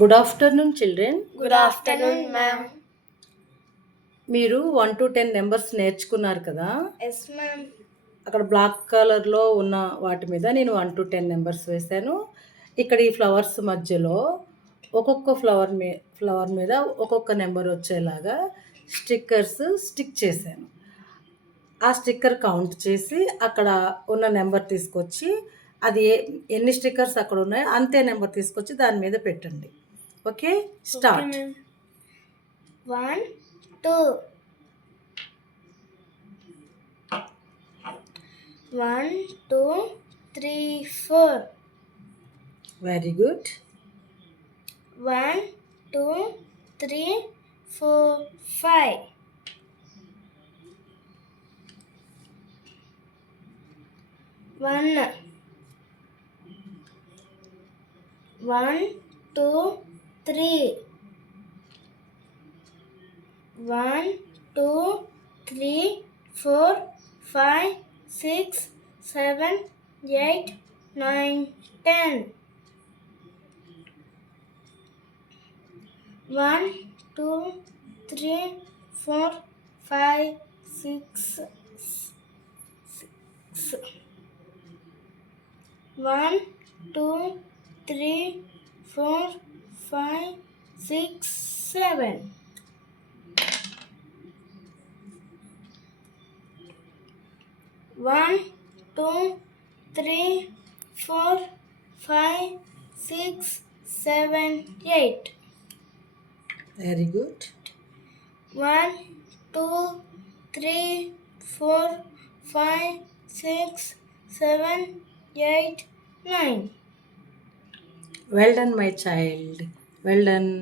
Good afternoon children. Good afternoon, ma'am. మీరు 1 to 10 నెంబర్స్ నేర్చుకున్నారు కదా. Yes, ma'am. అక్కడ బ్లాక్ కలర్లో ఉన్న వాటి మీద నేను 1 to 10 నెంబర్స్ వేశాను. ఇక్కడ ఈ ఫ్లవర్స్ మధ్యలో ఒక్కొక్క ఫ్లవర్ మీద ఒక్కొక్క నెంబర్ వచ్చేలాగా స్టిక్కర్స్ స్టిక్ చేశాను. ఆ స్టిక్కర్ కౌంట్ చేసి అక్కడ ఉన్న నెంబర్ తీసుకొచ్చి అది ఎన్ని స్టిక్కర్స్ అక్కడ ఉన్నాయో అంతే నెంబర్ తీసుకొచ్చి దాని మీద పెట్టండి. Okay, start. 1, 2. 1, 2, 3, 4. Very good. 1, 2, 3, 4, 5. 1, 2, 3. 1, 2, 3, 4, 5, 6, 7, 8, 9, 10. 1, 2, 3, 4, 5, 6. 1, 2, 3, 4, 5, 6, 7. 1, 2, 3, 4, 5, 6, 7, 8. Very good. 1, 2, 3, 4, 5, 6, 7, 8, 9. Well done my child, well done.